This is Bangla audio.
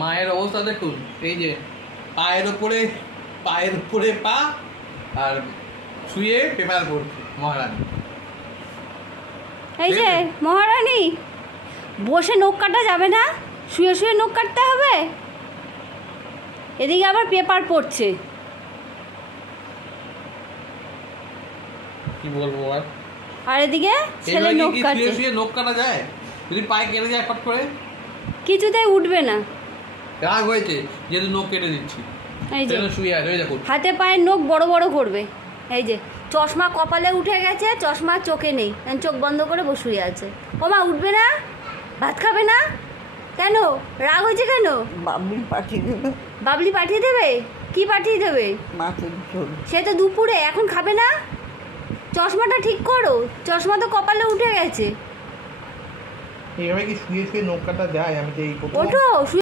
মায়ের অবস্থা দেখুন, এই যে পায়ের উপরে পা আর শুয়ে পেপার পড়ছে মহারানী। এই যে মহারানী, বসে নখ কাটা যাবে না, শুয়ে শুয়ে নখ কাটতে হবে। এদিকে আবার পেপার পড়ছে। কি বলবো আর এদিকে ছেলে নখ কাটছে। শুয়ে নখ কাটা যায়? যদি পায়ে কেটে যায় ফট করে, কিছুতেই উঠবে না। রাগ হয়েছে যেহেতু নখ কেটে দিচ্ছি। এই যে শুয়ে আছে, ওই দেখুন হাতে পায়ের নখ বড় বড় করবে। এই যে চশমা কপালে উঠে গেছে, চশমা চোখে নেই, চোখ বন্ধ করে বসে আছে। ওমা উঠবে না? ভাত খাবে না কেন? রাগ হয়েছে কেন? বাবলি পাঠিয়ে দেবে। বাবলি পাঠিয়ে দেবে? কি পাঠিয়ে দেবে? মাছের ঝোল। সে তো দুপুরে, এখন খাবে না? চশমাটা ঠিক করো, চশমা তো কপালে উঠে গেছে। এইভাবে কি শুয়ে শুয়ে নখ কাটা যায়? আমি তো এই ওঠো।